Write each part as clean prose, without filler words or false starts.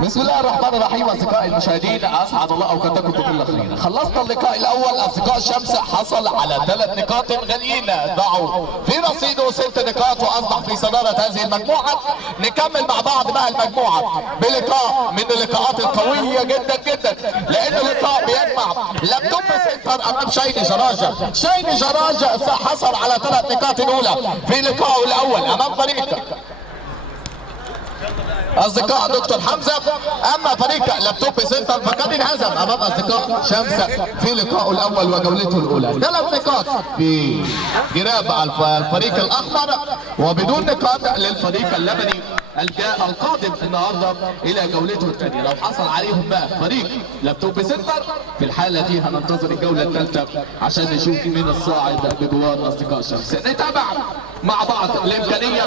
بسم الله الرحمن الرحيم. اصدقائي المشاهدين، اسعد الله اوقاتكم بكل خير. خلصنا اللقاء الاول. اصدقاء الشمس حصل على 3 نقاط غاليين ضعوا في رصيده 6 نقاط واصبح في صداره هذه المجموعه. نكمل مع بعض بقى المجموعه بلقاء من اللقاءات القويه جدا جدا، لان اللقاء بيجمع لابتوب سنتر امام شيني جراجه. شيني جراجه حصل على 3 نقاط الاولى في لقائه الاول امام فريق اصدقاء دكتور حمزه. اما فريق لابتوب سنتر فقد انهزم امام اصدقاء شمس في لقائه الاول وجولته الاولى. 3 نقاط في جراب الفريق الاحمر وبدون نقاط للفريق اللبني القادم النهارده الى جولته الثانيه. لو حصل عليهم بقى فريق لابتوب سنتر في الحاله دي هننتظر الجوله الثالثه عشان نشوف مين الصاعد بجوار اصدقاء شمس. نتابع مع بعض الامكانيه.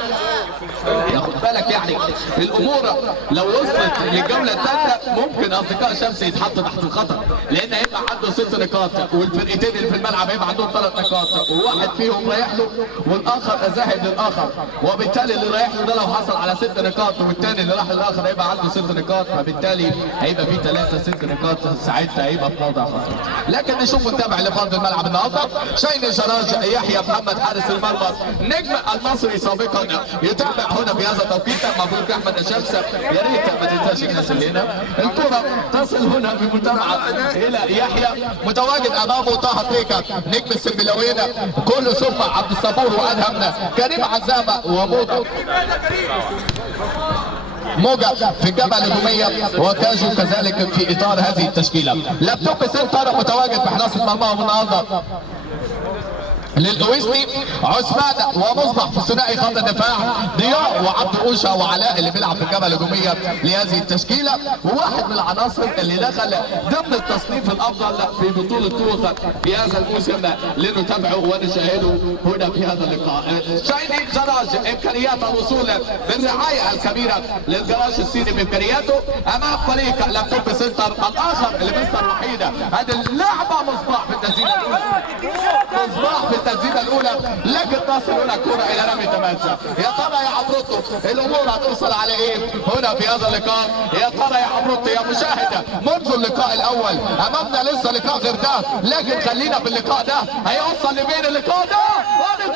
ياخد بالك يعني الامور لو وصلت للجوله الثالثه ممكن اصدقاء شمس يتحط تحت الخطر، لان هيبقى عنده 6 نقاط والفرقتين اللي في الملعب هيبقى عندهم 3 نقاط، وواحد فيهم رايح له والاخر ذاهب للاخر، وبالتالي اللي رايح له ده لو حصل على 6 نقاط والثاني اللي راح للاخر هيبقى عنده 6 نقاط، فبالتالي هيبقى في 6 نقاط، ساعتها هيبقى في موضع خطر. لكن نشوف ونتابع لفرد الملعب النهارده. شيني جراج يحيى محمد حارس المرمى نجم المصري سابقا يتابع هنا في هذا التوقيت. مبروك احمد الشمس، يا ريت ما تنساش الناس اللي هنا. الكره تصل هنا بمتابعه الى يحيى، متواجد امامه طه تريكه نجم السنبلاوين كله، ثم عبد الصبور وادهم كريم عزامه وموجه في الجبهه الهجوميه وكاجو كذلك في اطار هذه التشكيله. لابتوب سنتر متواجد بحراسه مرماهم النهارده للأويسني عثمان ومصبح في ثنائي خط الدفاع، ضياء وعبد اوشا وعلاء اللي بيلعب في الجبهه الهجوميه لهذه التشكيله، وواحد من العناصر اللي دخل ضمن التصنيف الافضل في بطوله توخ في هذا الموسم لنتابعه ونشاهده هنا في هذا اللقاء. شيني جراج امكانيات الوصول بالرعايه الكبيره للجراج الصيني بامكانياته امام فريق لابتوب سنتر الاخر اللي مستر وحيده. هذه اللعبه مصباح في التسديده الاولى، مصباح في التسديده الاولى، لكن تصل هنا كره الى رمي تماسه. يا ترى يا عبروتو الامور هتوصل على ايه هنا في هذا اللقاء؟ يا ترى يا عبروتو يا مشاهد منذ اللقاء الاول امامنا لسه لقاء غير ده، لكن خلينا في اللقاء ده هيوصل لمين اللقاء ده؟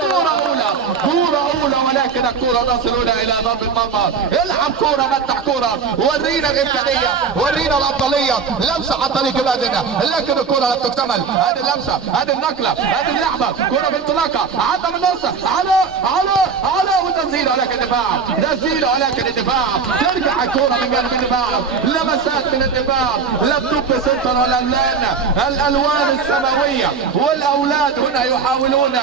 كوره اولى، كوره اولى، ولكن الكوره تصل هنا الى ضرب المرمى. العب كوره، متع كوره، ورينا الامكانيه، ورينا الافضليه. لمسه على طريق بادنا، لكن الكوره لم تكتمل. هذه اللمسه، هذه النقله، هذه اللعبه، كرة بانطلاقة عدى من النص على وتسديده، ولكن الدفاع، تسديده ولكن الدفاع، ترجع الكرة من جانب الدفاع، لمسات من الدفاع. لابتوب سنتر الالوان السماوية والاولاد هنا يحاولون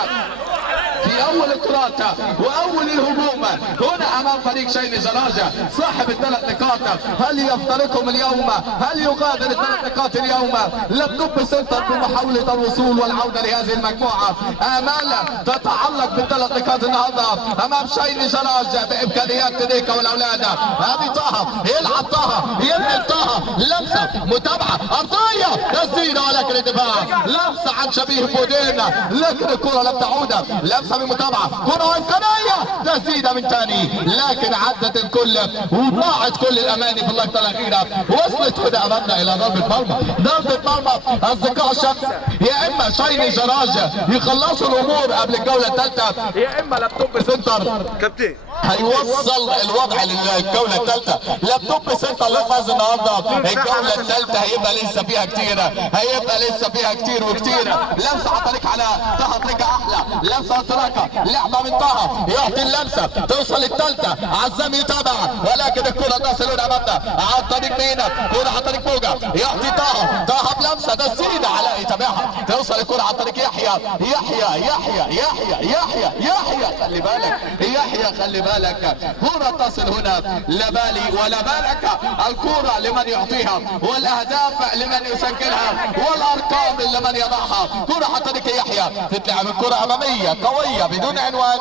في اول الكرات واول الهجوم هنا امام فريق شيني جراجة صاحب ال3 نقاط. هل يفترقهم اليوم؟ هل يغادر ال3 نقاط اليوم؟ لابتوب سنتر بمحاولة الوصول والعودة لهذه المجموعة. امال تتعلق بال3 نقاط النهارده امام شيني جراجة بامكانيات تريكا والاولاد. هذه طه، يلعب طه، يلعب طه، لمسة متابعة ارضية، تسديدة ولكن الدفاع، لمسة عن شبيه بودين، لكن الكرة لم تعود. لمسة بمتابعة، كرة وامكانية، تسديدة من ثاني، لكن عدت الكل وضاعت كل الاماني في اللقطة الاخيرة. وصلت هنا امامنا الى ضربة مرمى، ضربة مرمى اصدقاء الشمس. يا اما شيني جراج يخلصوا الامور قبل الجولة الثالثة، يا اما لابتوب سنتر كابتن هيوصل الوضع للجولة الثالثة. لابتوب سنتر لو فاز النهارده الجولة الثالثة هيبقى لسه فيها كتير، هيبقى لسه فيها كتير وكتير. لمسة على طريق على طه طريقة احلى، لمسة انطلاقة، لعبة من طه يعطي اللمسة توصل الثالثة. عزام يتابع ولكن الكرة تصل هنا امامنا على طريق مينا، كرة على طريق موجة، يعطي طه بلمسة تسديدة علاء يتابعها، توصل الكرة على طريق يحيى، خلي بالك يحيى، خلي بالك، كرة تصل هنا لا بالي ولا بالك. الكرة لمن يعطيها والاهداف لمن يسجلها والارقام لمن يضعها. كرة على طريق يحيى، تتلعب الكرة امامية قوية بدون عنوان.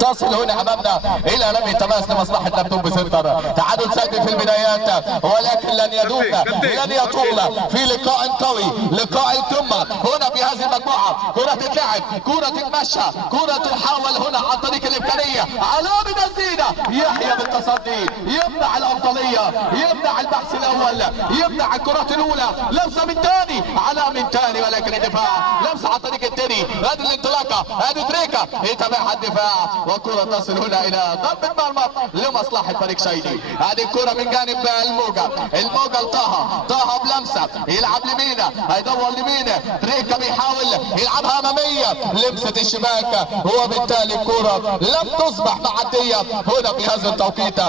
تصل هنا امامنا الى رمي تماس لمصلحه لابتوب سنتر. تعادل سلبي في البدايات ولكن لن يدوم لن يطول في لقاء قوي، لقاء القمه هنا في هذه المجموعه. كره تتلعب، كره تتمشى، كره تحاول هنا عن طريق الامكانيه. علامه الزينه يحيى بالتصدي، يمنع الافضليه، يمنع البحث الاول، يمنع الكرات الاولى. لمسه من ثاني، علامه من ثاني ولكن الدفاع. لمسه عن طريق الثاني، هذه الانطلاقه، هذه تريكه يتابعها الدفاع وكره تصل هنا الى ضربه مرمى لمصلحه فريق شيدي. هذه الكره من جانب الموجه، الموجه لطه، طه بلمسه يلعب لمينا، هيدور لمينا، تريكه بيحاول يلعبها اماميه، لمسه الشباك وبالتالي الكره لم تصبح معديه هنا في هذا التوقيت.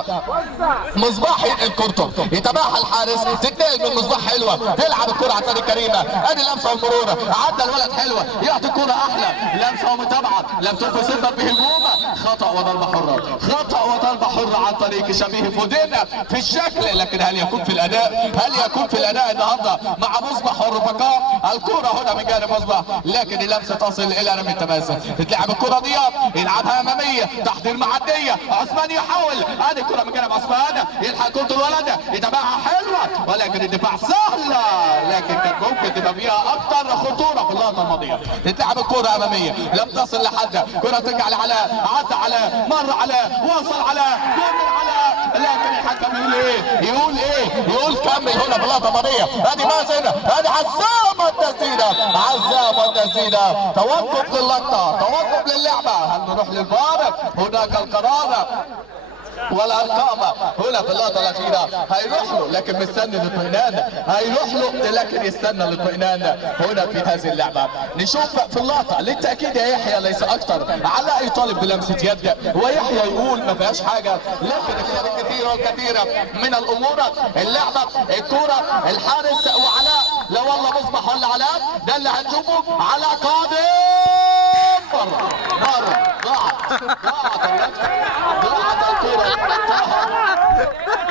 مصباح الكورتو يتابعها الحارس، تتنقل من مصباح حلوه، تلعب الكره عن طريق كريمه، ادي لمسه والمرور، عدى الولد حلوه، يعطي الكره احلى، لمسه ومتابعه، لم تنفذ بهجوم، خطا وضربه حره، خطا وضربه حره عن طريق شبيه فودين في الشكل، لكن هل يكون في الاداء؟ هل يكون في الاداء النهارده مع مصباح والرفقاء؟ الكره هنا من جانب مصباح، لكن اللمسه تصل الى رمي التماس. تتلعب الكره ضياء، يلعبها اماميه، تحضير معديه، عثمان يحاول، هذه الكره من جانب عثمان، يلحق كره الولد، يتابعها حلوه، ولكن الدفاع سهله، لكن كان ممكن تبقى فيها اكثر خطوره في اللقطه الماضيه. تتلعب الكره اماميه، لم تصل لحد، كره ترجع لعلاء، عدى علاء، مر علاء، وصل علاء، جول من علاء، لكن الحكم يقول ايه؟ يقول ايه؟ يقول كمل هنا في اللقطه الماضيه. ادي مازن، ادي عزام التسديده، عزام التسديده، توقف للقطه، توقف للعبه، هل نروح للفار؟ هناك القرار والارقام هنا في اللقطه الاخيره، هيروح له لكن مستني الاطمئنان، هيروح له لكن يستنى الاطمئنان هنا في هذه اللعبه. نشوف في اللقطه للتاكيد يا يحيى ليس اكثر، علاء يطالب بلمسه يد ويحيى يقول ما فيهاش حاجه، لكن اختيار كثير والكثير من الامور. اللعبه، الكوره، الحارس وعلاء، لا والله مصبح ولا علاء، ده اللي هنشوفه. علاء قادم، مره ضاعت الكوره،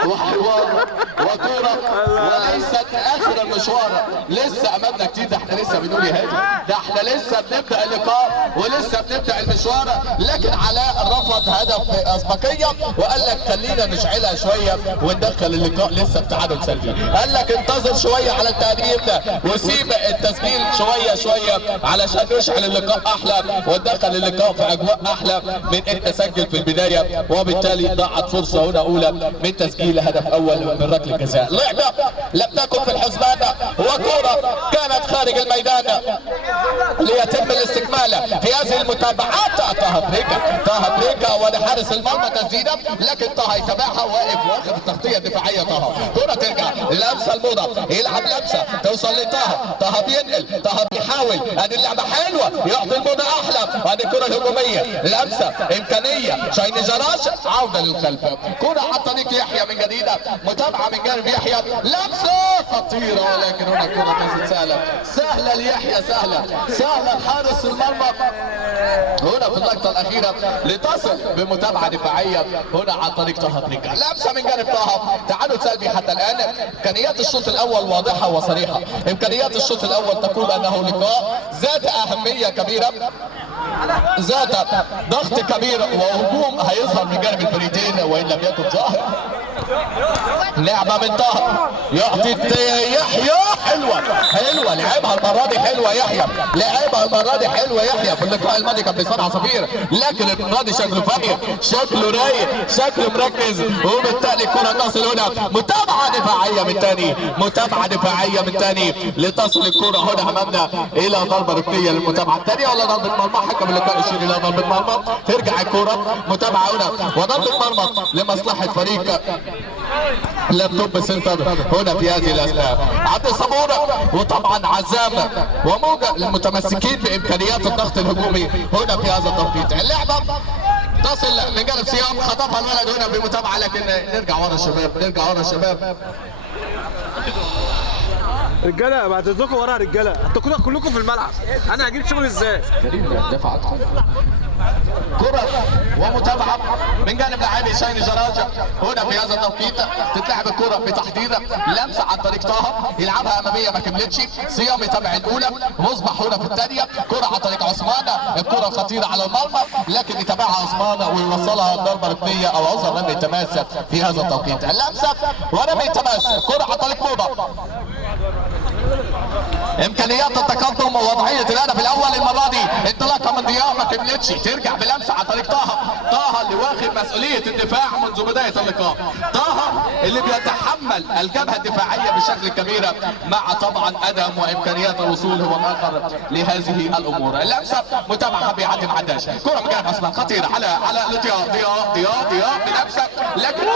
وحوار وكوره، وليست اخر المشوار، لسه امامنا كتير، ده احنا لسه بنقول يا هادي، ده احنا لسه بنبدا اللقاء ولسه بنبدا المشوار. لكن علاء رفض هدف اسبقيه وقال لك خلينا نشعلها شويه وندخل اللقاء لسه بتعادل سلبي، قال لك انتظر شويه على التقديم ده وسيب التسجيل شويه علشان نشعل اللقاء احلى وندخل اللقاء في اجواء احلى من ان تسجل في البدايه، وبالتالي ضاعت فرصه هنا اولى من تسجيل هدف اول من ركله جزاء. لعبه لم تكن في الحسبان وكره كانت خارج الميدان ليتم الاستكمال في هذه المتابعات. طه بريكا ولحارس المرمى تسديده، لكن طه يتابعها واقف واخد التغطيه الدفاعيه. طه كره ترجع، لمسه الموضه، يلعب لمسه توصل لطه، طه بينقل، طه بيحاول، ادي اللعبه حلوه، يعطي الموضه احلى، وادي الكره الهجوميه، لمسه امكانيه، شاين جراش، عوده للخلف، كره عن طريق يحيى من جديد، متابعه من جانب يحيى، لمسه خطيره، ولكن هنا الكره تنزل سهله ليحيى، سهله لحارس المرمى هنا في اللقطه الاخيره لتصل بمتابعه دفاعيه هنا عن طريق طه بريكا. لمسه من جانب طه، تعادل سلبي حتى الان. امكانيات الشوط الاول واضحه وصريحه، امكانيات الشوط الاول تقول انه لقاء ذات اهميه كبيره، ذات ضغط كبير وهجوم هيظهر من جانب الفريقين وان لم يكن ظاهر. لعبه من طه، يعطي يحيى، حلوه لعبها المره دي، حلوه يحيى، لعبها المره دي حلوه يحيى. في اللقاء الماضي كان بيصنع عصافير، لكن المره دي شكله فايق، شكله رايق، شكله مركز، وبالتالي الكره تصل هنا، متابعه دفاعيه من ثاني لتصل الكره هنا امامنا الى ضربه ركنيه للمتابعه الثانيه ولا ضربه مرمى. حكم اللقاء يشير الى ضربه مرمى، ترجع الكره متابعه هنا وضربه مرمى لمصلحه فريق لابتوب سنتر هنا في هذه الاثناء. عبد الصبور وطبعا عزام وموجة للمتمسكين بامكانيات الضغط الهجومي هنا في هذا التوقيت. اللعبه تصل من جانب صيام، خطفها الولد هنا بمتابعه، لكن نرجع ورا الشباب، رجاله بعد اذنكم ورا رجاله، انتوا كلكم في الملعب، انا هجيب شغل ازاي؟ دفع اكتر. كرة ومتابعة من جانب لاعبي شايني جراجة هنا في هذا التوقيت. تتلعب الكرة بتحضير لمسة عن طريق طه، يلعبها امامية ما كملتش. صيام يتابع الاولى، مصبح هنا في الثانية. كرة عن طريق عثمان، الكرة خطيرة على المرمى لكن يتابعها عثمان ويوصلها ضربة ركنية او عذر رمي التماس في هذا التوقيت. اللمسة ورمي التماس، كرة عن طريق موضة. امكانيات التقدم ووضعيه الهدف الاول المره دي. انطلاقه من ضياء ما كملتش، ترجع بلمسه عن طريق طه اللي واخد مسؤوليه الدفاع منذ بدايه اللقاء. طه اللي بيتحمل الجبهه الدفاعيه بشكل كبير مع طبعا ادم وامكانيات الوصول هو الاخر لهذه الامور. اللمسه متابعه بعدم عداش، كره من جانب عثمان خطيره على ضياء بلمسه لكن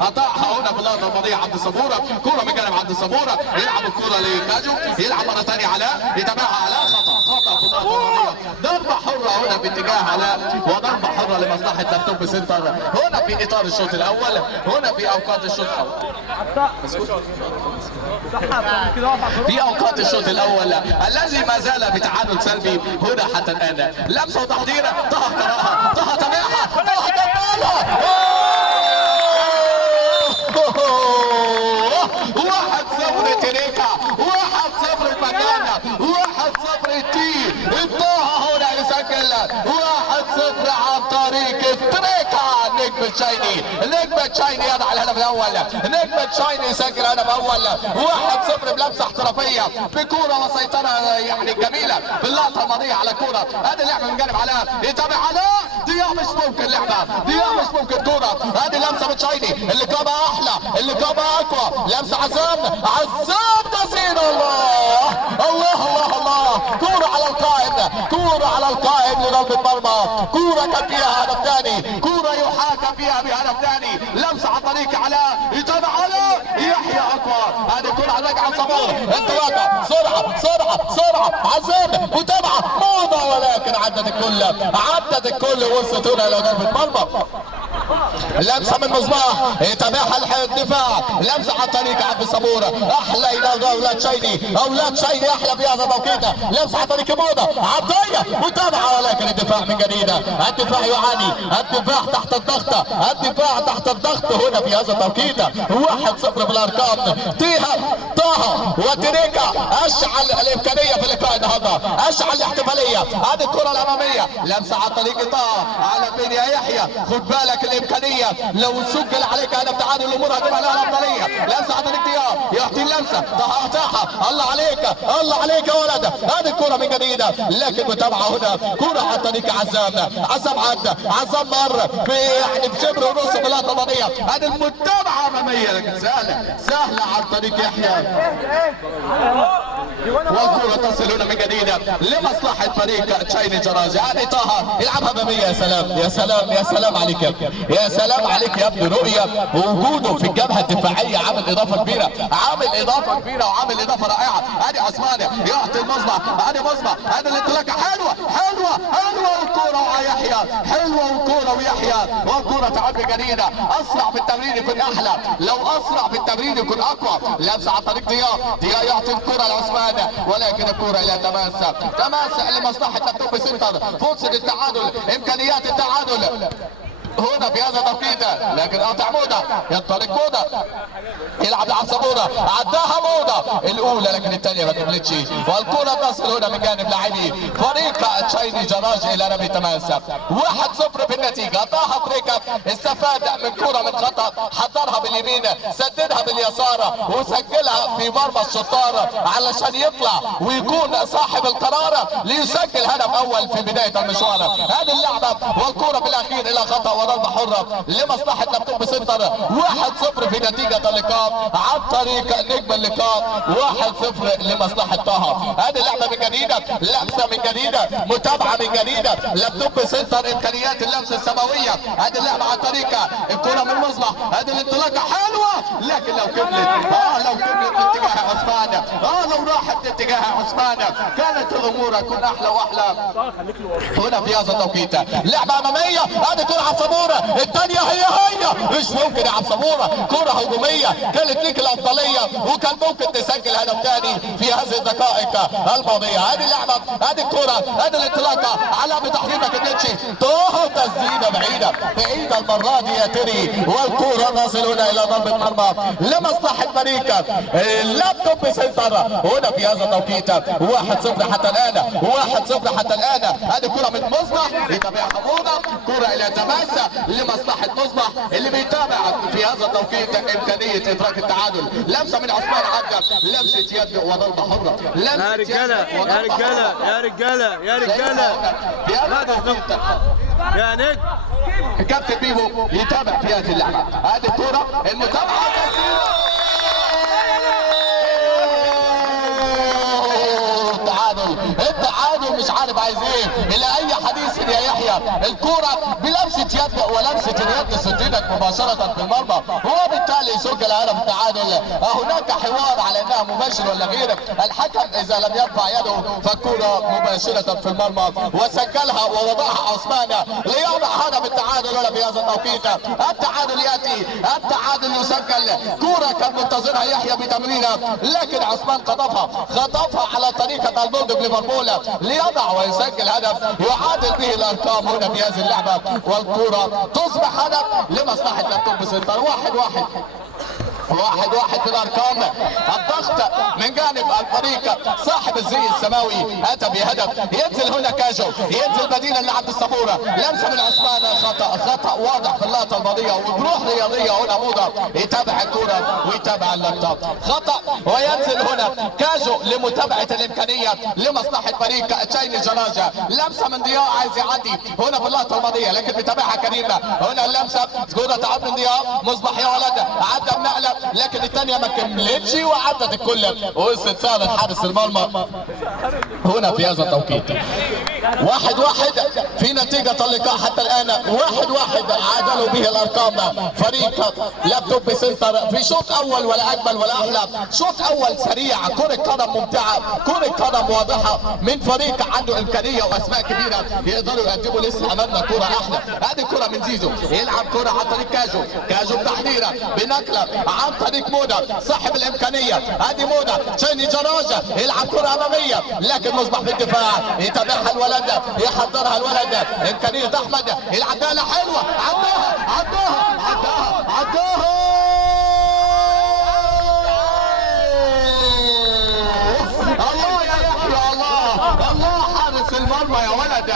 قطعها هنا باللقطه الماضيه عبد الصبوره. كره من جانب عبد الصبوره، يلعب الكره لكاجو، يلعب مره ثانيه علاء، يتابعها علاء، خطا في اللقطه الماضيه. ضربه حره هنا باتجاه علاء وضربه حره لمصلحه لابتوب سنتر هنا في اطار الشوط الاول، هنا في اوقات الشوط الاول. في اوقات الشوط الاول الذي ما زال بتعادل سلبي هنا حتى الان. لمسه وتحضير، طه قراها، طه تابعها، طه دبالها. 1-0 تريكا، 1-0 الفنانة، 1-0 تي. طه هنا يسجل 1-0 عن طريق تريكا. نجم الشايني، نجم الشايني يضع الهدف الاول، نجم الشايني يسجل الهدف الاول. 1-0 بلمسه احترافيه بكوره وسيطره يعني جميله في اللقطه الماضيه على كوره. هذه اللعبه من جانب علاء، يتابع علاء، ضياء مش ممكن لعبه، ضياء مش ممكن كوره. هذه لمسه من شايني، اللي جابها احلى، اللي جابها اقوى. لمسه عزام تسين. الله كوره على القائم، كوره على القائم لضربه مرمى. كوره كان فيها هدف ثاني، كوره يحاكى فيها بهدف ثاني. لمسه عن طريق علاء، يتابع علاء، يحيى اقوى. هذه كوره على عن صبور، انطلاقه، سرعه عزام، متابعه موضه ولكن عدت الكل وصلت هنا الى ضربه مرمى. لمسه من مصباح، يتابعها الدفاع، لمسه عن طريق عبد الصبور. احلى الى اولاد شيني احلى في هذا التوقيت. لمسه عن طريق موضه عطيه، متابعه ولكن الدفاع من جديد. الدفاع يعاني، الدفاع تحت الضغط هنا في هذا التوقيت. 1-0 بالارقام. طه وتريكا اشعل الامكانيه في لقاء النهارده، اشعل الاحتفاليه. هذه الكره الاماميه، لمسه عن طريق طه على بن يحيى. خد بالك الامكانيه لو سجل عليك هدف تعادل الامور هتبقى لها الافضليه. لمسه عن طريق ضياء، يعطي اللمسه، طه قطعها، الله عليك يا ولد. هذه الكره من جديد لكن متابعه هنا، كره عن طريق عزام مر في شبر ونص في اللقطه الماضيه. هذه المتابعه اماميه لكن سهله عن طريق يحيى، والكره تصل هنا من جديد لمصلحه فريق شايني جراجة. هذه طه يلعبها اماميه. يا سلام عليك يا سلام عليك يا ابن رؤيه. وجوده في الجبهه الدفاعيه عامل اضافه كبيره، وعامل اضافه رائعه. ادي عثمان يعطي المصبح، ادي الانطلاقه حلوه والكوره ويحيى، والكوره تعود جديده. اسرع في التمرير يكون احلى، لو اسرع في التمرير يكون اقوى. لمسه عن طريق ضياء يعطي الكوره لعثمان ولكن الكوره الى تماس لمصلحه لابتوب سنتر. فرصه التعادل، امكانيات التعادل هنا في هذا التوقيت لكن قاطع موضه، ينطلق موضه، يلعب على صبوره، عداها موضه الاولى لكن الثانيه ما كملتش. والكره تصل هنا من جانب لاعبي فريق شايني جراجة الى رمي تماس. 1-0 في النتيجه. طه فريقه استفاد من كره من خطا، حضرها باليمين، سددها باليسار وسجلها في مرمى الشطار علشان يطلع ويكون صاحب القرار ليسجل هدف اول في بدايه المشوار. هذه اللعبه والكره بالاخير الى خطا وضربه حره لمصلحه لابتوب سنتر. 1-0 في نتيجه اللقاء عن طريق نجم اللقاء، 1-0 لمصلحه طه. هذه اللعبه من جديده، لمسه من جديده، متابعه من جديده. لابتوب سنتر امكانيات اللمسه السماويه. هذه اللعبه عن طريق الكره من مصبح، هذه الانطلاقه حلوه لكن لو كملت باتجاه عثمان، لو راحت باتجاه عثمان كانت الامور تكون احلى واحلى. هنا في هذا التوقيت لعبه اماميه، هذه كره على صبوره، الثانيه هي مش ممكن يا عبد صبوره، كره هجوميه كانت ليك الافضليه وكان ممكن تسجل هدف ثاني في هذه الدقائق الماضيه. هذه اللعبه، هذه الكره، هذه الانطلاقه على بتحرير ما كانتش طه، تسديده بعيده المره دي يا تري، والكره تصل هنا الى ضربه مرمى لمصلحه فريق اللابتوب سنتر هنا في هذا التوقيت. 1-0 حتى الان، 1-0 حتى الان. هذه كره من مصبح يتابعها حموده، كره الى تماس لمصلحه مصبح اللي بيتابع في هذا التوقيت امكانيه ادراك التعادل. لمسه من عثمان عبده، لمسه يد وضربه حره. يا رجاله يا رجاله يا رجاله يا رجاله يا نجم. كابتن بيبو يتابع في هذه اللعبه. هذه الكره المتابعه التعادل مش عارف عايز ايه الى اي حديث يا يحيى. الكرة بلمسة يد ولمسة اليد سددت مباشرة في المرمى وبالتالي سجل هدف التعادل. هناك حوار على انها مباشر ولا غير، الحكم اذا لم يرفع يده فالكرة مباشرة في المرمى وسجلها ووضعها عثمان ليضع هدف التعادل هنا في هذا التوقيت. التعادل ياتي، التعادل يسجل. كرة كان منتظرها يحيى بتمريره لكن عثمان خطفها على طريقة البلدوج ليفربول ليضع ويسجل هدف يعادل به الارقام هنا في هذه اللعبه، والكره تصبح هدف لمصلحه لابتوب سنتر. 1-1 في الارقام. الضغط من جانب الفريق صاحب الزي السماوي اتى بهدف. ينزل هنا كاجو، ينزل بديلا لعبد الصبوره، لمسه من عثمان، خطا واضح في اللقطه الماضيه وبروح رياضيه هنا موضه يتابع الكره ويتابع اللقطه. خطا وينزل هنا كاجو لمتابعه الامكانيه لمصلحه فريق تشايني جراجه. لمسه من ضياء عايز يعدي هنا في اللقطه الماضيه لكن بيتابعها كريم. هنا اللمسه كره تعب من ضياء، مصبح يا ولد عدى بنقله لكن الثانيه ما كملتش وعدت الكل ووصلت سالت حارس المرمى هنا في هذا التوقيت. 1-1 في نتيجة اللقاء حتى الآن. 1-1 عادلوا به الأرقام فريق لابتوب سنتر في شوط أول ولا أجمل ولا أحلى. شوط أول سريع، كرة قدم ممتعة، كرة قدم واضحة من فريق عنده إمكانية وأسماء كبيرة يقدروا يقدموا لسه أمامنا كرة أحلى. هذه كرة من زيزو يلعب كرة عن طريق كاجو بتحضيرة بنقلة عن طريق مودا صاحب الإمكانية. هذه مودا تشايني جراجة يلعب كرة أمامية لكن مصبح بالدفاع يتابعها الولد، يحضرها الولد. امكانيه احمد يلعب نقله حلوه، عداها الله يا يحيى، الله حارس المرمى يا ولد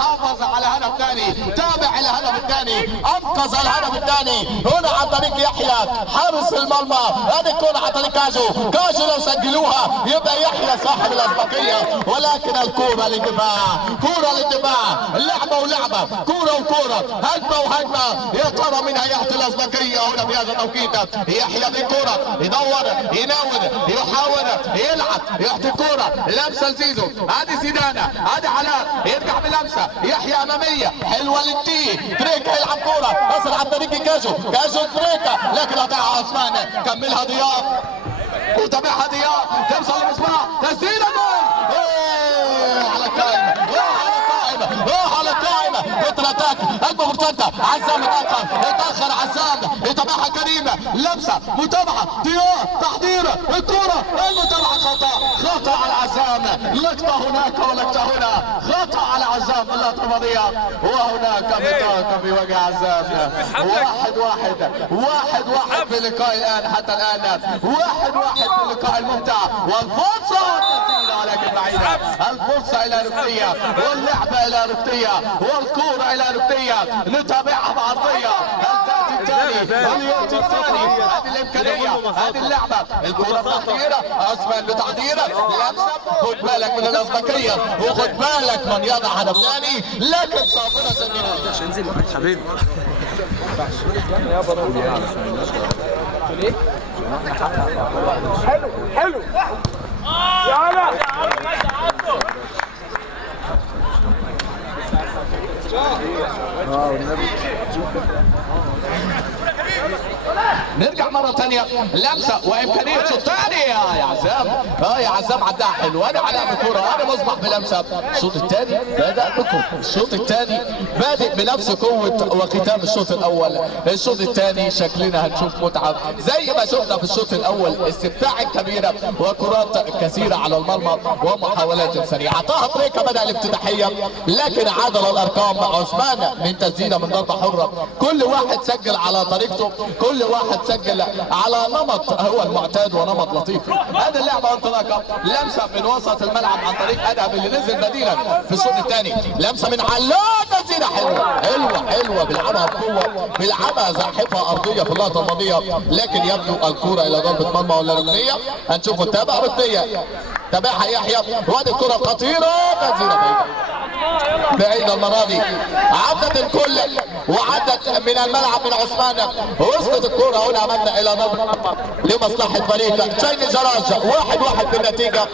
حافظ على هدف ثاني، تابع الهدف الثاني، انقذ الهدف الثاني هنا عن طريق يحيى حارس المرمى. هذه الكره عن طريق كاجو لو سجلوها يبقى يحيى صاحب الاسبقيه ولكن الكره للدفاع، لعبه كره هجمه وهجمه. يا ترى مين هيحت الاسبقيه هنا في هذا التوقيت؟ يحيى بالكره يدور يناول يحاول يلعب يحت الكره، لمسه لزيزو، هذه زيدان، هذه علاء يرجع بلمسه يحيى اماميه حلوه تريكا يلعب كوره اصل عن طريق كاجو تريكا لكن قطعها عثمان، كملها ضياء وتابعها ضياء توصل لمصباح، تسديده جول على القائمه كونتر اتاك هجمه مرتده. عزام اتاخر عزام يتابعها كريم، لمسه متابعه ضياء تحضير الكره المتابعه خطا على عزام، لقطه هناك ولقطه هنا، خطا على عزام في اللقطه الماضيه وهناك بطاقه في وجه عزام. 1-1 في اللقاء الان حتى الان، 1-1 في اللقاء الممتع والفرصه ولكن بعيده، الفرصه الى ركنيه واللعبه الى ركنيه والكوره الى ركنيه، نتابعها بعرضيه. اليوم الثاني هذه الامكانيه، هذه اللعبه، الكوره بتحضيره عثمان بتحضيره، لمسه خد بالك من الاسبقيه وخد بالك من يضع هدف ثاني لكن صابره جميله. حبيبي حلو يا علا والنبي نرجع مره ثانيه، لمسه وامكانيه شوط ثاني يا عزام. يا عزام عدها حلو. انا علاء بكوره، انا مصبح بلمسه. الشوط الثاني بدا بكم، الشوط الثاني بادئ بنفس قوه وختام الشوط الاول. الشوط الثاني شكلنا هنشوف متعه زي ما شفنا في الشوط الاول، استمتاع كبيره وكرات كثيره على المرمى ومحاولات سريعه. طه بريكه بدا الافتتاحيه لكن عادل الارقام. عثمان من تسديده من ضربه حره، كل واحد سجل على طريقته، كل واحد سجل على نمط هو المعتاد ونمط لطيف. هذا اللعبه انطلاقه، لمسه من وسط الملعب عن طريق ادهم اللي نزل بديلا في الشوط الثاني، لمسه من علام، تسديده حلوه حلوه حلوه، بيلعبها بقوه، بيلعبها زاحفه ارضيه في اللقطه الماضيه، لكن يبدو الكره الى ضربه مرمى ولا ركنيه. هنشوف التابع ركنيه، تابعها يحيى، وادي الكره خطيره، تسديده بعيد المره دي. عدت الكل وعدت من الملعب من عثمان، وصلت الكره هنا امامنا الى ضربه لمصلحه فريق شيني جراج. 1-1 في النتيجه.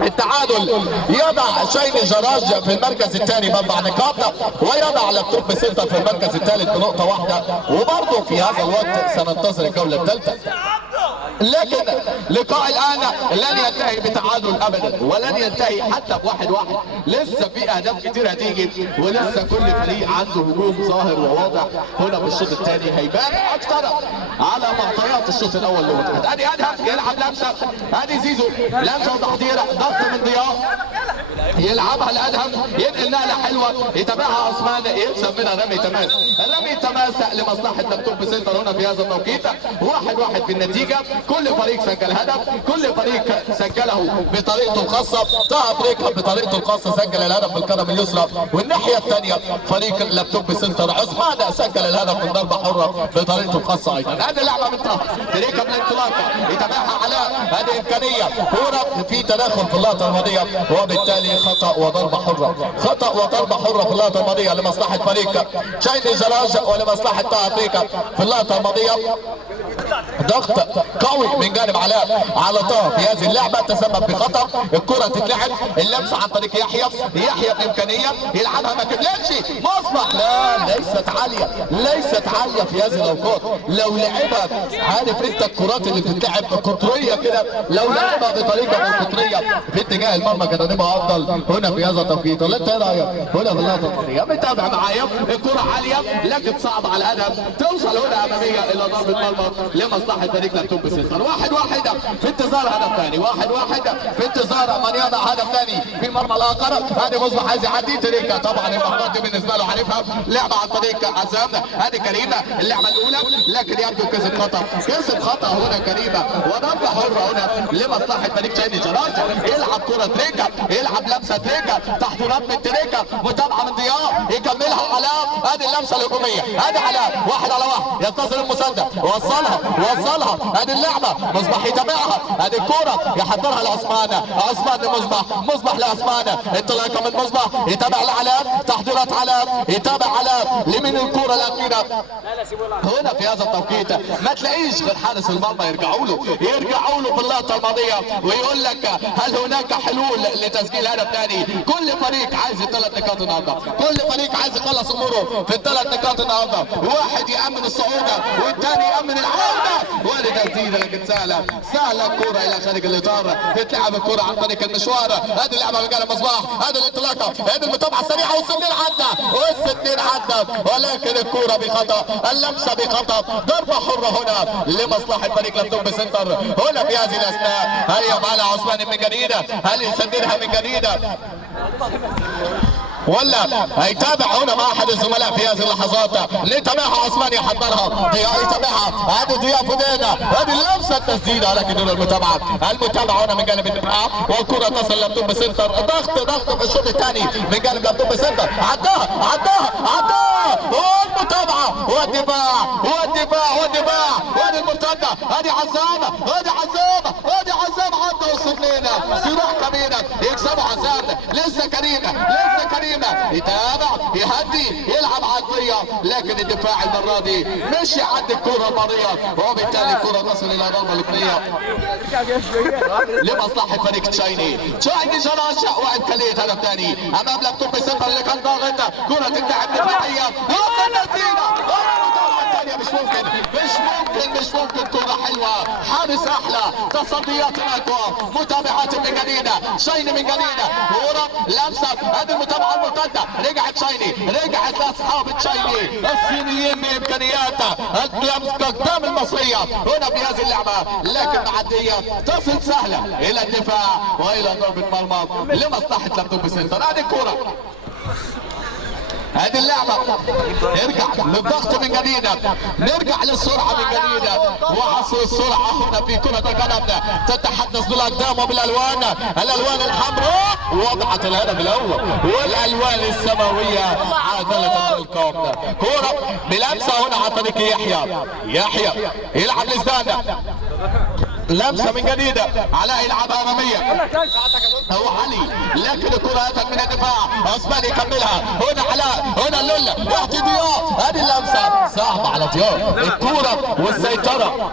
التعادل يضع شيني جراج في المركز الثاني ب4 نقاط، ويضع لابتوب سنتر في المركز الثالث بنقطه واحده. وبرضه في هذا الوقت سننتظر الجوله الثالثه، لكن لقاء الان لن ينتهي بتعادل ابدا، ولن ينتهي حتى ب1-1. لسه في اهداف كتير هتيجي، ولسه كل فريق عنده هجوم ظاهر وواضح. هنا في الشوط الثاني هيبان اكتر على معطيات الشوط الاول لوحده. ادي ادهم يلعب لمسه، ادي زيزو لمسه وتحضير، ضغط من ضياء، يلعبها لادهم، ينقل نقله حلوه، يتابعها عثمان، يكسب منها رمي تماس. رمي تماس لمصلحه لابتوب سنتر هنا في هذا التوقيت. 1-1 في النتيجه. كل فريق سجل هدف، كل فريق سجله بطريقته الخاصه. طه بريكه بطريقته الخاصه سجل الهدف بالقدم اليسرى، والناحيه الثانيه فريق لابتوب سنتر عثمان سجل الهدف من ضربه حره بطريقته الخاصه ايضا. هذه لعبه من طه بريكه بالانطلاقه، يتابعها علاء، هذه امكانيه كوره في تداخل في اللقطه الماضيه، وبالتالي خطا وضربه حره، خطا وضربه حره في اللقطه الماضيه لمصلحه فريق شيني جراج ولمصلحه طه بريكه في اللقطه الماضيه. ضغط قوي من جانب علاء على طه في هذه اللعبه تسبب بخطر. الكره تتلعب، اللمسه عن طريق يحيى بامكانيه يلعبها، ما كملتش مصبح، لا ليست عاليه، ليست عاليه في هذه الاوقات. لو لعبها، عارف انت الكرات اللي بتتلعب قطريه كده، لو لعبها بطريقه قطريه في اتجاه المرمى كان هتبقى افضل هنا في هذا التوقيت. ولا انت ايه رايك؟ هنا في اللقطه الثانيه متابع معايا، الكره عاليه لكن صعب على ادهم، توصل هنا اماميه الى ضربه مرمى لمصلحه فريق لابتوب سنتر. 1-1 في انتظار هدف ثاني، 1-1 في انتظار من يضع هدف ثاني في مرمى الاخر. هذه مصبح عايز يعدي تريكا، طبعا المهارات دي بالنسبه له عارفها، لعبه عن طريق عزام، هذه كريمه اللعبه الاولى، لكن يبدو كسب خطا، كسب خطا هنا كريمه، وضربه حره هنا لمصلحه فريق شيني جراج. يلعب كره تريكا، يلعب لمسه تريكا، تحضيرات من تريكا، متابعه من ضياء، يكملها علاء، هذه اللمسه الهجوميه، هذه علاء 1-1 ينتظر المسدد، وصلها هذه اللعبه، مصبح يتابعها، هذه الكوره يحضرها لعثمان، عثمان لمصبح، مصبح لعثمان، انطلاقه من مصبح، يتابع لعلاء، تحضيرات علاء، يتابع علاء لمن الكوره الاخيره. هنا في هذا التوقيت ما تلاقيش غير حارس المرمى يرجعوا له في اللقطه الماضيه ويقول لك هل هناك حلول لتسجيل هدف ثاني. كل فريق عايز ال3 نقاط النهارده، كل فريق عايز يخلص اموره في ال3 نقاط النهارده، واحد يامن الصعوده والثاني يامن العوده. وادي تسديده لكن سهله الكوره الى خارج الاطار، تتلعب الكوره عن طريق المشوار، هذه اللعبه من جانب مصباح، هذه الانطلاقه، هذه المتابعه السريعه، والسنين عدى، ولكن الكوره بخطا، اللمسه بخطا، ضربه حره هنا لمصلحه فريق لابتوب سنتر. هنا في هذه الاثناء هل يفعلها عثمان من جديد؟ هل يسددها من جديد؟ ولا هيتابع هنا مع احد الزملاء في هذه اللحظات؟ نتابعها، عثمان يحضرها، ضياء يتابعها، هذه ضياء فدينا، هذه اللمسه التسديده، لكن هنا المتابعه هنا من جانب الدفاع، والكره تصل لابتوب سنتر، ضغط في الشوط الثاني من جانب لابتوب سنتر، عداها، والمتابعه والدفاع وادي المرتده، هذه عزام عدى وصل لنا صراع كبيره، يكسبوا عزام، لسه كريمه يتابع، يهدي، يلعب عرضيه، لكن الدفاع المره دي مش يعدي الكره الماضيه، وبالتالي الكره تصل الى ضربه ركنيه لمصلحه فريق شيني جراج، وامكانيه هدف ثاني امام لابتوب سنتر اللي كان ضاغط، كره تتلعب دفاعيه، وصل نسينا، والمتابعه الثانيه مش مش ممكن كرة حلوة، حارس احلى، تصديات اقوى، متابعات من جديدة، شيني من جديدة، كرة لمسة، هذه المتابعة المرتدة، رجعت شيني، رجعت لاصحاب تشايني الصينيين بامكانيات الاقدام المصرية هنا في هذه اللعبة، لكن معدية تصل سهلة الى الدفاع والى ضربة مرمى لمصلحة لابتوب سنتر. هذه الكرة، هذه اللعبة، نرجع للضغط من جديد، نرجع للسرعة من جديد، وعصر السرعة هنا في كرة القدم تتحدث بالاقدام وبالالوان، الالوان الحمراء وضعت الهدف الاول، والالوان السماوية عادلة القوم. كرة بلمسة هنا على طريق يحيى يلعب لزدان، لمسه من جديده، علاء يلعبها اماميه، هو علي، لكن الكره اتت من الدفاع، عثمان يكملها، هنا علاء، هنا اللولا يعطي ضياء، هذه اللمسه صعبه على ضياء، الكوره والسيطره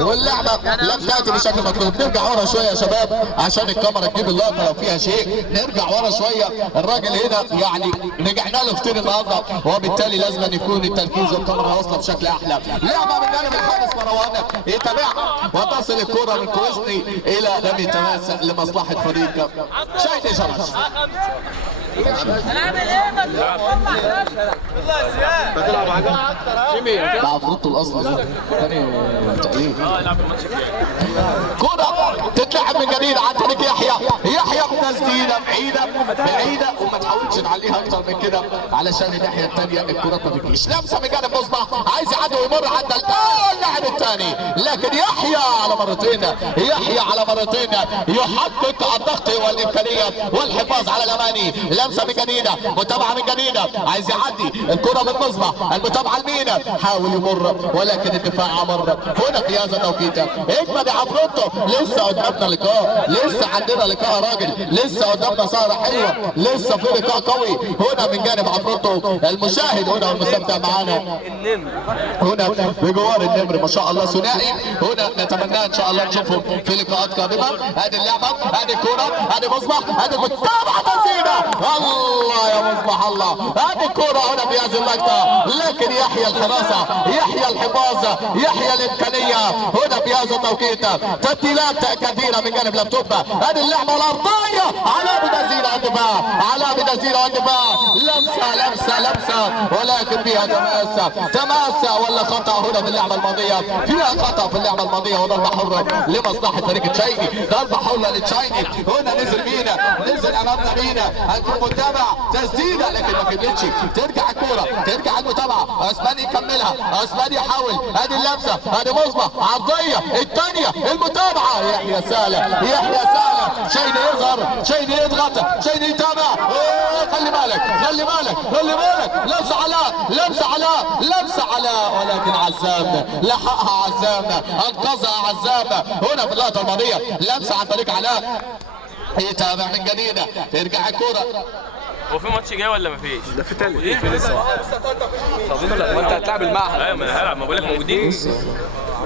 واللعبه لم تاتي بشكل مطلوب. نرجع ورا شويه يا شباب عشان الكاميرا تجيب اللقطه لو فيها شيء، نرجع ورا شويه، الراجل هنا يعني رجعنا له كتير النهارده، وبالتالي لازم أن يكون التركيز والكاميرا واصله بشكل احلى. لعبه من جانب الحارس مروان يتابعها وتصل الكرة من كويسني الى رمي تماس لمصلحة فريق شايني جرس. هنعمل ايه؟ والله يا سياد بتلعب حاجه؟ مع خطوط الاصل ثاني تقليد. كرة تتلعب من جديد عن طريق يحيى بتسديدة بعيدة وما تحاولش نعليها اكتر من كده علشان الناحية الثانية الكرة ما تجيش. لمسة من جانب مصباح عايز يعدي ويمر عدى اللاعب الثاني، لكن يحيى على مرتين يحقق الضغط والامكانية والحفاظ على الاماني. لمسة من جديدة، متابعة من جديدة، عايز يعدي الكرة من مصباح، المتابعة لمين؟ حاول يمر ولكن الدفاع عمر. هنا في هذا التوقيت اجمد يا عفروتو، لسه قدامنا لقاء، لسه عندنا لقاء يا راجل، لسه قدامنا سهرة حلوة، لسه في لقاء قوي هنا من جانب عفروتو المشاهد هنا والمستمتع معانا هنا بجوار النمر ما شاء الله ثنائي. هنا نتمنى ان شاء الله نشوفهم في لقاءات قادمة. هذه اللعبة، هذه الكرة، هذه مصباح، هذه متابعة تسديدة، الله يا مصباح الله، هذه الكرة هنا في هذه اللقطة، لكن يحيى الحراسة، يحيى الحفاظ، يحيى الامكانية هنا في هذا التوقيت. تبديلات كثيرة من جانب لابتوب. هذه اللعبة الأرضية على بدازيرة والدفاع، لمسة ولكن فيها تماس ولا خطأ هنا في اللعبة الماضية، فيها خطأ في اللعبة الماضية وضربة حرة لمصلحة فريق تشايني، ضربة حرة لتشايني. هنا نزل أمامنا مينا، هنكون متابع تسديدة لكن ما كملتش، ترجع الكرة، ترجع المتابعة، عثمان يكملها، عثمان يحاول، هذه اللمسة، هذه مصباح عرضية الثانية، المتابعة يحيى سالم، شيني يظهر، شيني يضغط، شيني يتابع، خلي بالك، لمسة علاء ولكن عزام لحقها، عزام انقذها عزام هنا في اللقطة الماضية. لمسة عن طريق علاء يتابع من جديد، ترجع الكرة. هو في ماتش جاي ولا مفيش؟ ده في تاني في لسه ما انت هتلعب المعهد. ايوه ما انا هلعب، ما بقول لك موجودين.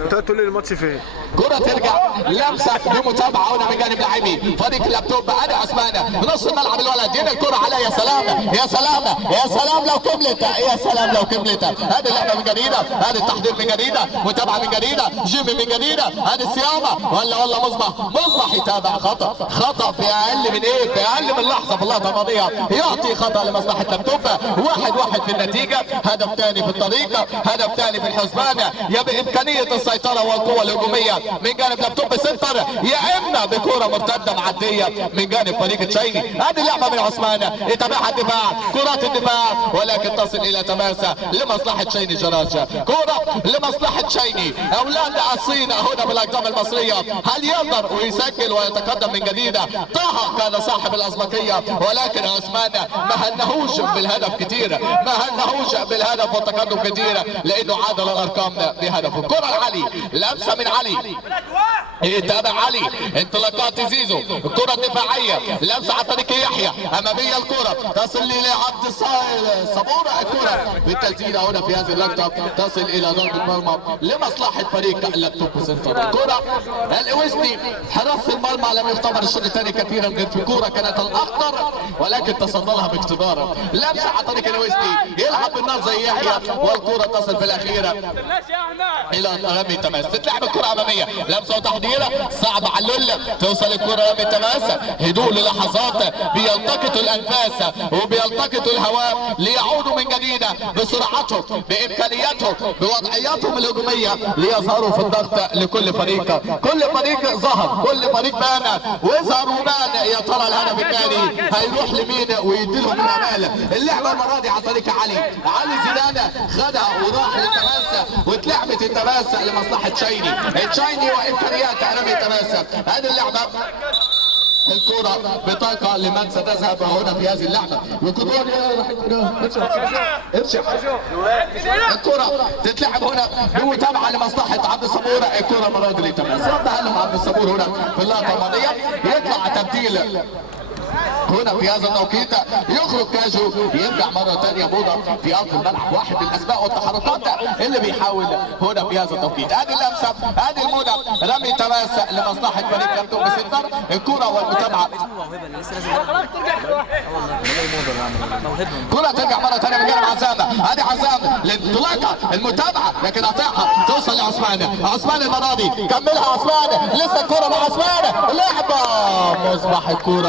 انت هتقول لي الماتش فين؟ كرة ترجع، لمسة بمتابعة هنا من جانب لاعبي فريق اللابتوب. ادي عثمان نص الملعب الولد، هنا الكرة على يا سلام لو كملت، هذه اللعبة من جديدة، هذه التحضير من جديدة، متابعة من جديدة، جيمي من جديدة، هذه الصيامة ولا مصباح يتابع خطأ في اقل من لحظة في اللقطة الماضية، يعطي خطأ لمصلحة لابتوب. 1-1 في النتيجة، هدف ثاني في الطريق، هدف ثاني في الحسبان، يا بإمكانية السيطرة والقوة الهجومية من جانب لابتوب سنتر، يا اما بكرة مرتدة معدية من جانب فريق تشايني. هذه اللعبة من عثمان يتابعها الدفاع، كرات الدفاع ولكن تصل الى تماس لمصلحة تشايني جراج. كرة لمصلحة تشايني، اولاد الصين هنا بالاقدام المصرية، هل يقدر ويسجل ويتقدم من جديد؟ طه كان صاحب الاسبقية ولكن عثمان ما هنهوش بالهدف كتير، والتقدم كتير لانه عادل الارقام بهدفه. الكرة العالية علي، لمسه من علي، يتابع علي، انطلاقات زيزو، الكره الدفاعيه، لمسه على طريق يحيى، اماميه الكره تصل لعبد الصبوره، الكره بالتسديده هنا في هذه اللقطه تصل الى ضربه مرمى لمصلحه فريق اللابتوب سنتر. الكره الويستي حرس المرمى لم يختبر الشوط الثاني كثيرا غير في كوره كانت الاخطر ولكن تصدى لها باقتدار، لمسه على طريق الويستي يلعب بالنار زي يحيى والكره تصل في الاخيره الى رمي التماس. تتلعب الكره اماميه، لمسه وتحضيره صعبه على اللول، توصل الكره رمي التماس، هدوء للحظات بيلتقطوا الانفاس وبيلتقطوا الهواء ليعودوا من جديد بسرعتهم بامكانياتهم بوضعياتهم الهجوميه ليظهروا في الضغط لكل فريق. كل فريق ظهر، كل فريق بان وظهر وبان. يا ترى الهدف الثاني هيروح لمين ويديلهم الامال؟ اللعبه المره دي على طريق علي زيدان خدها وراح للتماس واتلعبت التماس لمصلحه تشايني وامكانيات رمي التماس. هذه اللعبه الكرة بطاقة لمن ستذهب هنا في هذه اللعبة. الكرة تتلعب هنا بمتابعة لمصلحة عبد الصبور. الكرة مراد للتماس، ردها لهم عبد الصبور هنا في اللقطة الماضية. يطلع تبديل هنا في هذا التوقيت، يخرج كاجو يرجع مره ثانيه بوضع في ارض الملعب. واحد من الاسماء والتحركات اللي بيحاول هنا في هذا التوقيت. ادي اللمسه، ادي الموضع، رمي تماس لمصلحه فريق لابتوب سنتر. الكره والمتابعه، كره ترجع مره ثانيه من جانب عزام. ادي عزام للانطلاقه، المتابعه لكن قاطعها توصل عثمان المره دي، كملها عثمان، لسه الكره مع عثمان، لعبه مصبح الكره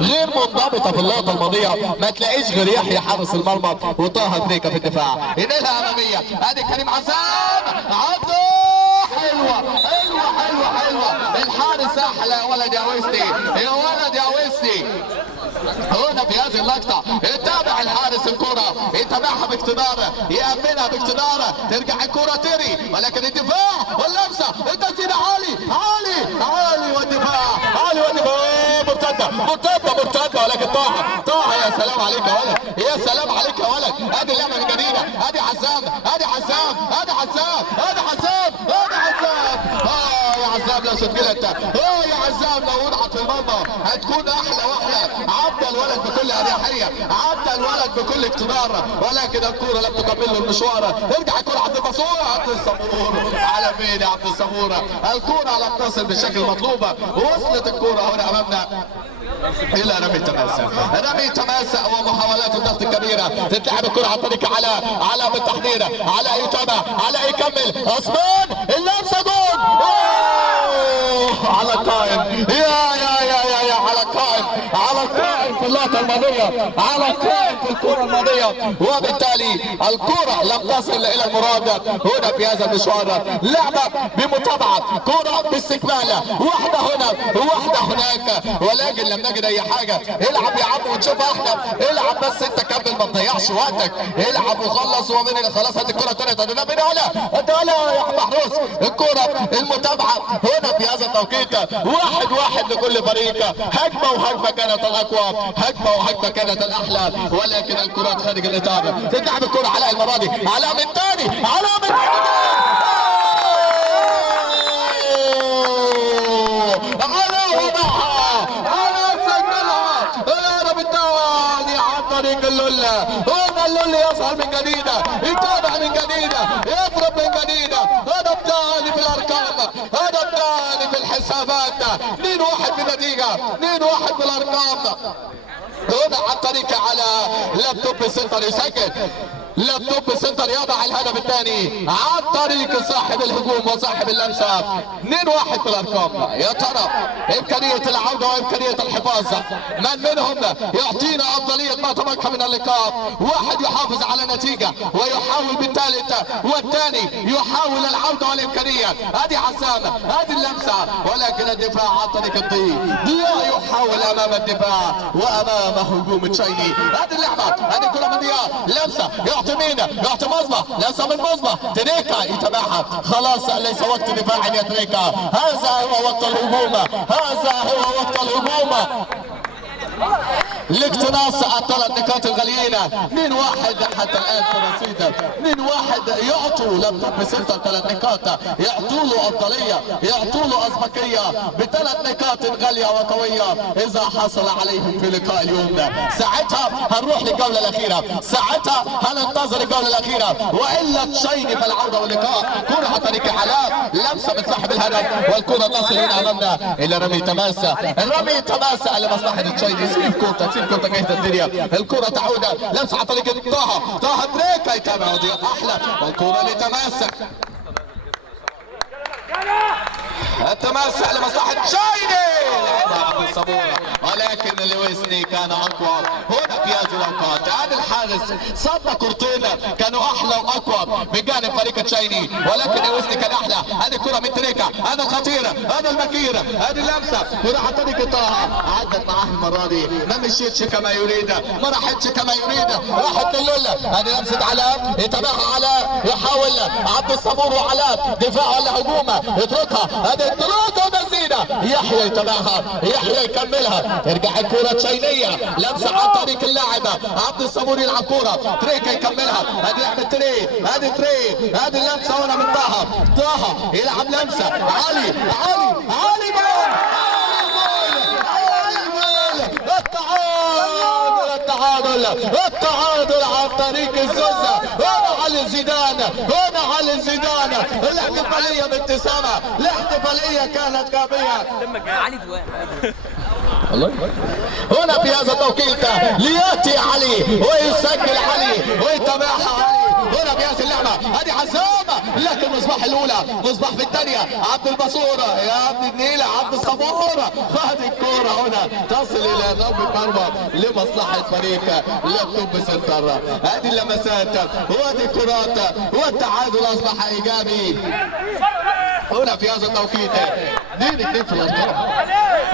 غير منضبطه في اللقطه الماضيه. ما تلاقيش غير يحيى حارس المرمى وطه تريكه في الدفاع. ينقلها اماميه، ادي كريم عزام، عدو حلوه الحارس احلى يا ولد يا ويستي هنا في هذه اللقطة. يتابع الحارس الكرة، يتابعها باقتدار، يأمنها باقتدار، ترجع الكرة تري ولكن الدفاع واللمسة التسديدة عالي والدفاع مرتدة ولكن طه يا سلام عليك يا ولد، ادي اللعبة من جديدة، ادي حسام يا عزام لو سجلت، يا عزام لو وضعت في المرمى هتكون احلى واحلى. عدى الولد بكل اريحيه، عدى الولد بكل اقتدار، ولكن الكوره لم تكمل له المشوار. ترجع الكوره عبد الصبور على فين يا عبد الصبور؟ الكوره لم تصل بالشكل المطلوب، وصلت الكوره هنا امامنا الى رمي التماس ومحاولات الضغط الكبيره. تتلعب الكره عن طريق على بالتحضير، على يتابع، على يكمل، عثمان اللمسه جول على القائم، على القائم في اللقطه الماضيه، على القائم في الكره الماضيه، وبالتالي الكره لم تصل الى المراد هنا في هذا المشوار. لعبه بمتابعه، كره باستكمال، واحده هنا وواحده هناك، ولكن لم نجد اي حاجه. العب يا عم وتشوفها احنا، العب بس انت كمل ما تضيعش وقتك، العب وخلص ومن خلاص. هات الكره الثانيه تعالى يا احمد محروس. الكره المتابعه هنا في هذا التوقيت، واحد لكل فريق، هجمه كانت الاقوى، هجمه كانت الاحلى، ولكن الكرات خارج الاطار. تتلعب الكره علاء المره دي، علاء من تاني اللول يظهر من جديد، يتابع من جديد، يضرب من جديد. هدف ثاني في الارقام، هدف ثاني في الحسابات، 2-1 في النتيجه، 2-1 في الارقام. هنا عن طريق على لابتوب سنتر يسجل، لابتوب سنتر يضع الهدف الثاني عن طريق صاحب الهجوم وصاحب اللمسه. 2-1 في الارقام. يا ترى امكانيه العوده وامكانيه الحفاظ من منهم يعطينا افضليه ما تبقى من اللقاء؟ واحد يحافظ على نتيجه ويحاول بالثالث، والثاني يحاول العوده والامكانيه. ادي عسام، ادي اللمسه، ولكن الدفاع عن طريق ضياء يحاول امام الدفاع وامام هجوم تشايني. ادي اللعبه، ادي كره من ضياء، لمسه يعطي مين؟ يعطي مصبح، لمسه من مصبح، تريكا يتابعها، خلاص ليس وقت دفاع يا تريكا، هذا هو وقت الهجوم، لاقتناص الثلاث نقاط الغاليين. 2-1 حتى الان في رصيد 2-1. يعطوا لابتوب سنتر 3 نقاط، يعطوا له افضليه، يعطوا له اسبقيه ب3 نقاط غاليه وقويه اذا حصل عليهم في لقاء اليوم ده. ساعتها هنروح للجوله الاخيره، ساعتها هننتظر الجوله الاخيره، والا تشيني بالعوده واللقاء. كره عن طريق علاء، لمسه من صاحب الهدف، والكره تصل هنا امامنا الى رمي تماسه، الرمي تماسه لمصلحه تشيني. سيب كورته جهه الدنيا، الكره تعود، لمسه عن طريق طه بريكا يتابع ودي احلى، والكره لتماسه، التماسة لمصلحة شايني، لعبها عبد الصبورة ولكن لويسني كان اقوى هنا في هذه الاوقات. هذا الحارس صد كورتين كانوا احلى واقوى بجانب فريق شايني، ولكن لويسني كان احلى. هذه الكرة من تريكا، هذا خطير، هذا المكير، هذه اللمسة كرة عن طريق طه، عدت معاه المرة دي، ما مشيتش كما يريد، ما راحتش كما يريد، راحت للولا. هذه لمسة علاء، يتابعها علاء، يحاول عبد الصبور وعلاء دفاع ولا هجومه، يتركها، هذه الثلاثة ومزيدة، يحيى يتابعها، يحيى يكملها، ترجع الكرة تشينية، لمسة عن طريق اللاعب عبد الصبور يلعب كرة، تريكا يكملها، هذه لعبة تري، هذه اللمسة هنا من طه يلعب لمسة، علي التعادل عن طريق الزوزة. هنا علي زيدان، الاحتفالية بابتسامة، الاحتفالية كانت كافية. هنا في هذا التوقيت لياتي علي ويسجل علي ويتابعها علي. هنا في هذه اللعبة هذه عزامة، لكن مصباح الاولى، مصباح في الثانية، عبد البصورة يا ابن النيلة، عبد الصبورة، هذه الكورة هنا تصل الى ضربة مرمى لمصلحة فريق لابتوب سنتر. هذه اللمسات وهذه الكرات والتعادل اصبح ايجابي. هنا في هذا التوقيت 2-2 في الارقام،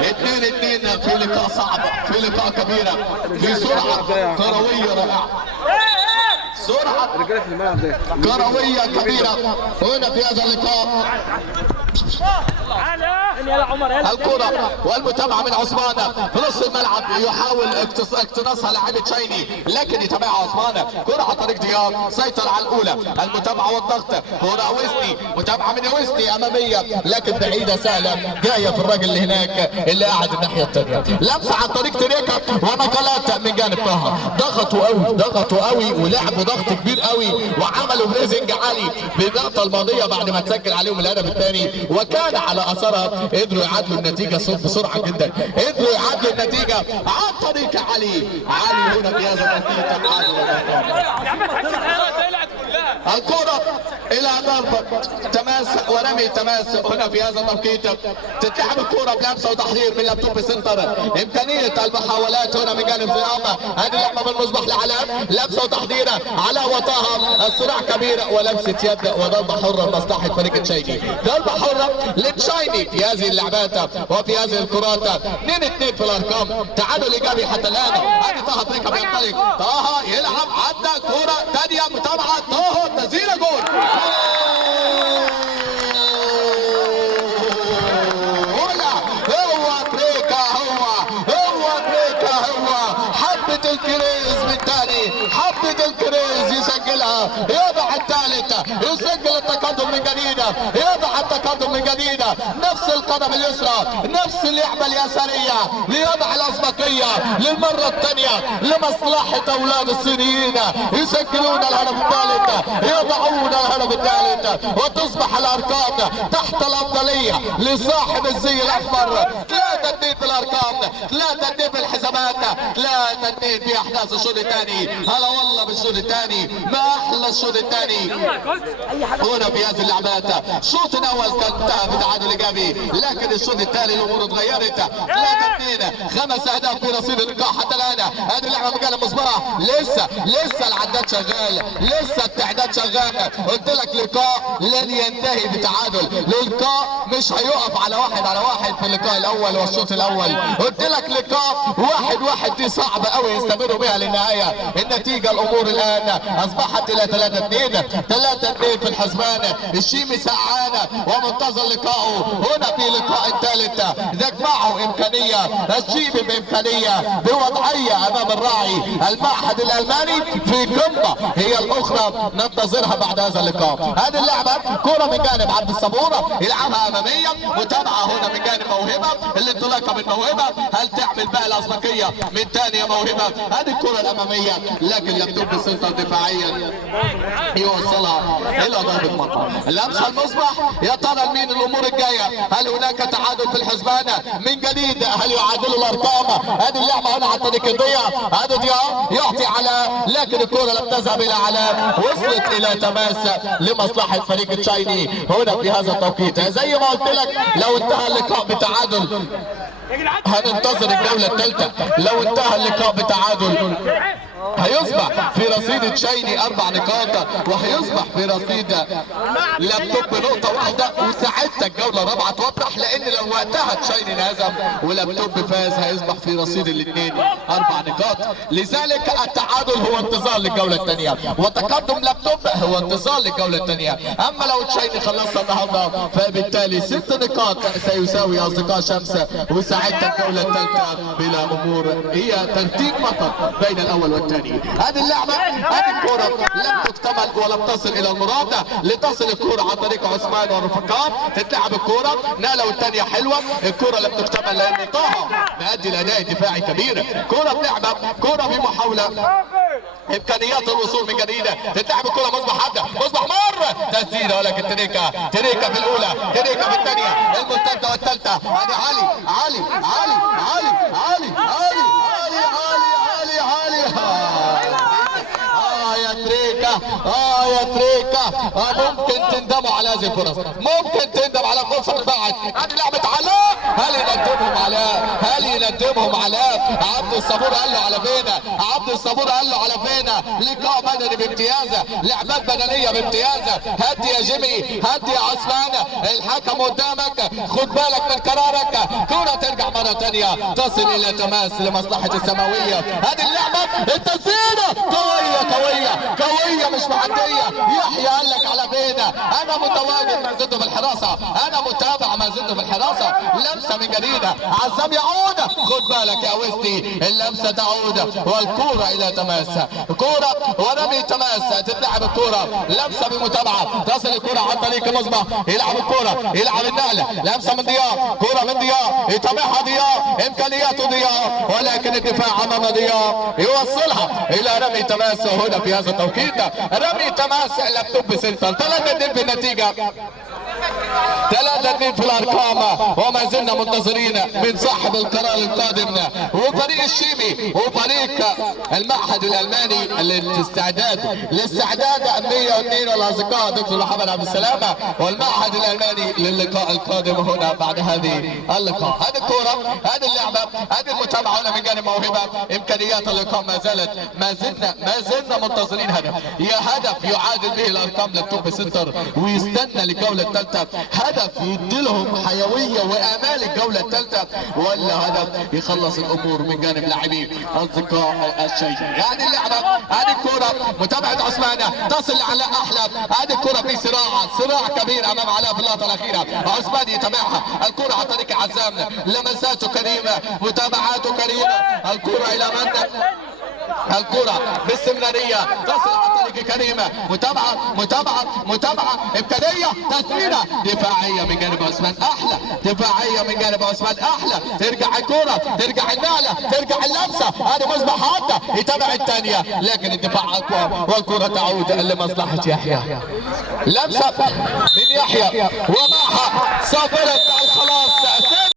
2-2 في لقاء صعب، في لقاء كبيرة، في سرعة كروية رائعة، سرعة كروية كبيرة. هنا في هذا اللقاء الكرة والمتابعة من عثمان في نص الملعب، يحاول اقتناصها لاعب تشايني لكن يتابعها عثمان. كرة على طريق دياب، سيطر على الاولى، المتابعة والضغط. هنا ويسني، متابعة من ويسني امامية لكن بعيدة سهلة، جاية في الراجل اللي هناك اللي قاعد الناحية الثانية. لمسة عن طريق تريكا ونقلات من جانب طه، ضغطوا قوي ولعبوا ضغط كبير قوي وعملوا بريزنج عالي في النقطة الماضية بعد ما تسجل عليهم الهدف الثاني، وكان على اثرها قدروا يعادلوا النتيجة بسرعة جدا، قدروا يعادلوا النتيجة عن طريق علي هنا في هذا الكرة الى ضربة تماس ورمي تماس. هنا في هذا التوقيت تتلعب الكرة بلمسة وتحضير من لابتوب سنتر، امكانية المحاولات هنا من جانب زيامة. هذه اللعبة بالمصباح لعلاء، لمسة وتحضير علاء وطه، الصراع كبير ولمسة يد وضربة حرة لمصلحة فريق تشايني، ضربة حرة لتشايني في هذه اللعبات وفي هذه الكرات. 2-2 في الارقام، تعادل ايجابي حتى الان. هذه طه تريكا بينطلق، طه يلعب، عدى كرة ثانية متابعة طه، تسديدة جول. حبة الكريز من تاني، حبة الكريز يسجلها، يضع الثالث، يسجل التقدم من جديد، يضع التقدم من جديد، نفس القدم اليسرى، نفس اللعبة اليسارية ليضع الأسبقية للمرة الثانية لمصلحة أولاد الصينيين، يسجلون الهدف الثالث، يضعون الهدف الثالث، وتصبح الأرقام تحت الأفضلية لصاحب الزي الأحمر. 3-2 في الأرقام، 3-2 في الحسابات، 3-2 في أحداث الشوط الثاني. هلا والله بالشوط الثاني، ما أحلى الشوط الثاني هنا في هذه اللعبات. الشوط الأول كان انتهى بتعادل إيجابي، لكن الشوط الثاني الأمور اتغيرت. 3-2، 5 أهداف في رصيد اللقاء حتى الآن. هذه اللعبة مجال المصباح، لسه العداد شغال، لسه التعداد شغال. قلت لك لقاء لن ينتهي بتعادل، اللقاء مش هيقف على 1-1 في اللقاء الأول والشوط الأول. قلت لك لقاء 1-1 دي صعبة قوي ويستمروا بها للنهايه. النتيجه الامور الان اصبحت الى 3-2 في الحسبان. الشيمي سعانه ومنتظر لقائه هنا في لقاء ثالث يجمعه امكانيه الشيمي بامكانيه بوضعيه امام الراعي المعهد الالماني في قمه هي الاخرى ننتظرها بعد هذا اللقاء. هذه اللعبه كره من جانب عبد الصبور يلعبها اماميه، متابعه هنا من جانب موهبه، الانطلاقه من موهبه، هل تعمل بقى الاسبقيه من ثانيه موهبه؟ هذه الكره الاماميه لكن لم تبدو سلطه دفاعيا يوصلها الى ضربه مرمى. اللمسه المصبح يا ترى لمين الامور الجايه؟ هل هناك تعادل في الحسبان من جديد؟ هل يعادلوا الارقام؟ هذه اللعبه هنا على طريق ضياء، هذا ضياء يعطي علاء لكن الكره لم تذهب الى علاء، وصلت الى تماس لمصلحه فريق تشايني هنا في هذا التوقيت. زي ما قلت لك لو انتهى اللقاء بتعادل هننتظر الجوله الثالثه. لو انتهى اللقاء بتعادل هيصبح في رصيد تشايني 4 نقاط وهيصبح في رصيد لابتوب نقطة واحدة، وساعتها الجولة الرابعة توضح لأن لو وقتها تشايني انهزم ولابتوب فاز هيصبح في رصيد الاثنين 4 نقاط. لذلك التعادل هو انتظار للجولة الثانية وتقدم لابتوب هو انتظار للجولة الثانية. أما لو تشايني خلصها النهارده فبالتالي 6 نقاط سيساوي أصدقاء شمس، وساعتها الجولة الثالثة بلا أمور هي ترتيب فقط بين الأول والثاني. هذه اللعبة هذه الكرة لم تكتمل ولم تصل إلى المراد، لتصل الكرة عن طريق عثمان والرفقات، تتلعب الكرة نقلة والثانية حلوة، الكرة لم تكتمل لأن طه مؤدي الأداء الدفاعي كبير، كرة بلعبة كرة بمحاولة امكانيات الوصول من جديد، تتلعب الكرة مصبح عدى مصبح مر تسديده ولكن تريكا في الاولى تريكا في الثانيه المرتده والثالثه. هذه علي علي علي علي علي علي علي علي علي علي يا تريكا يا تريكا ممكن تندموا على هذه الفرص، ممكن تندم على فرصه ضاعت. هذه لعبه علاء، هل يندمهم علاء؟ هل يندمهم علاء؟ عبد الصبور قال له على فينا، عبد الصبور قال له على فينا. لقاء بدني بامتياز، لعبات بدنيه بامتياز. هدي يا جيمي، هدي يا عثمان، الحكم قدامك، خد بالك من قرارك. كره ترجع مره ثانيه تصل الى تماس لمصلحه السماويه. هذه اللعبه التسديده قويه قويه قويه مش معديه. يحيى قال لك على فينا، انا متواجد ما زلت بالحراسه، انا متابع ما زلت بالحراسه. لمسه من جديد، عزام يعود، خد بالك يا وستي، اللمسه تعود والكوره الى تماس. كوره ورمي تماس، تتلعب الكوره، لمسه بمتابعه، تصل الكوره عن طريق مصبح، يلعب الكوره، يلعب النقله، لمسه من ضياء، كوره من ضياء، يتابعها ضياء، امكانياته ضياء، ولكن الدفاع امام ضياء يوصلها الى رمي تماس. هنا في هذا التوقيت رمي تماس لابتوب سنتر. 3-2 في النتيجه، 3-2 في الارقام، وما زلنا منتظرين من صاحب القرار القادم وفريق الشيمي وفريق المعهد الالماني للاستعداد 102 والاصدقاء دكتور محمد عبد السلام والمعهد الالماني للقاء القادم هنا بعد هذه اللقاء. هذه الكوره، هذه اللعبه، هذه المتابعه هنا من جانب موهبه. امكانيات اللقاء ما زلنا منتظرين هدف، يا هدف يعادل به الارقام للتوب سنتر ويستنى للجوله الثالثه، هدف يديلهم حيويه وامال الجوله الثالثه، ولا هدف يخلص الامور من جانب لاعبين اصدقاء الشيء. يعني اللعبه، هذه الكره متابعه عثمان تصل لعلاء احلى، هذه الكره في صراع كبير امام علاء في اللقطه الاخيره. عثمان يتابعها الكره عن طريق عزام، لمساته كريمه، متابعاته كريمه، الكره الى من؟ الكرة باستمرارية تصل عن طريق كريمة، متابعة إمكانية، تسديدة دفاعية من جانب عثمان أحلى، دفاعية من جانب عثمان أحلى، ترجع الكرة، ترجع النقلة، ترجع اللمسة، هذا مصبح عدى يتابع الثانية، لكن الدفاع أقوى والكرة تعود لمصلحة يحيى. لمسة من يحيى ومعها صافرة الخلاص.